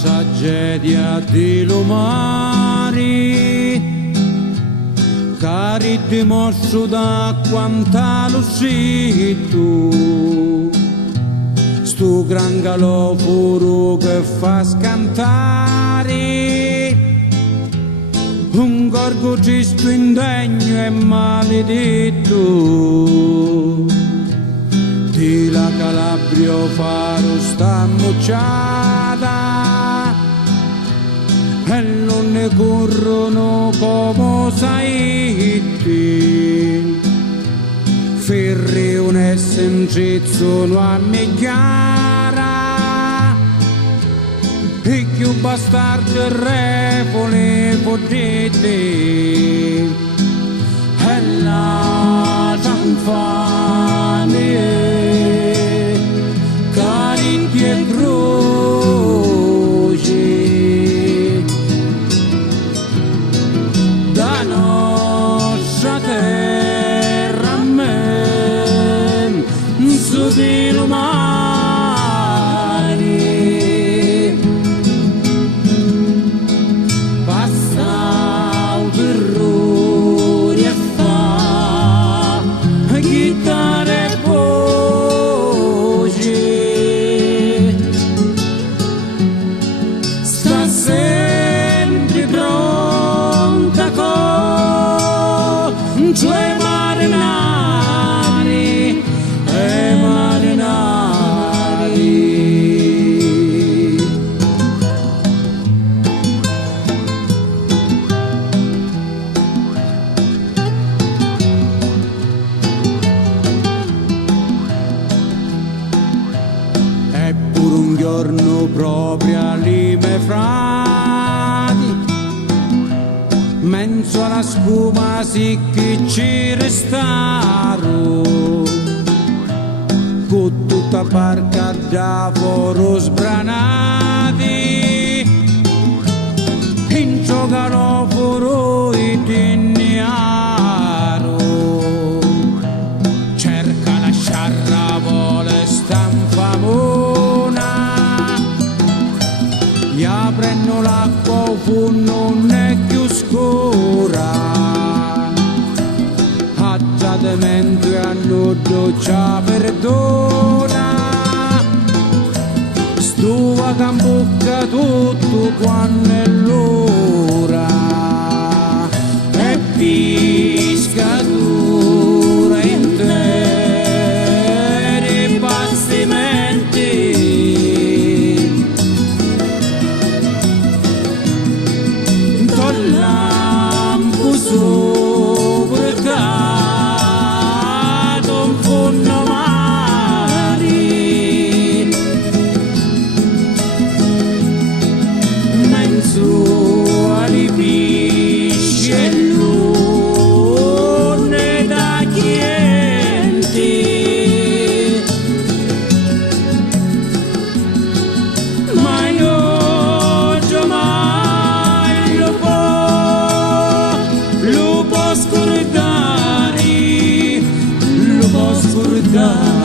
tragedia di lumari, cari dimostro da quanta lo sei tu, sto gran galoforo che fa scantare un gorgo tristo indegno e maledetto. Di la Calabria faro sta mucciata e non ne corrono come saetti, ferri un essentrezzo non a migliara e più bastardo repole potete e la tanfanie carichi e croci da nostra terra a me su di lumari passa un terrore e fa chitarre e voce sta sempre pronta con cioè marinari e marinari. Eppure un giorno proprio lì me frati, menzo alla scuma sì che ci restarono, con tutta barca da foro sbranati, in giocano foro e teniaro, cerca la sciarravola stanfamona, ya prendo l'acqua fu non è più scura, mentre hanno doccia perdona, stua cambucca tutto quando è l'ora e piscatura interi bastimenti lampo sopra il capo in fondo mari, mezzo alle pisce e lune da chienti, ma io già lo può scordare, lo può scordare.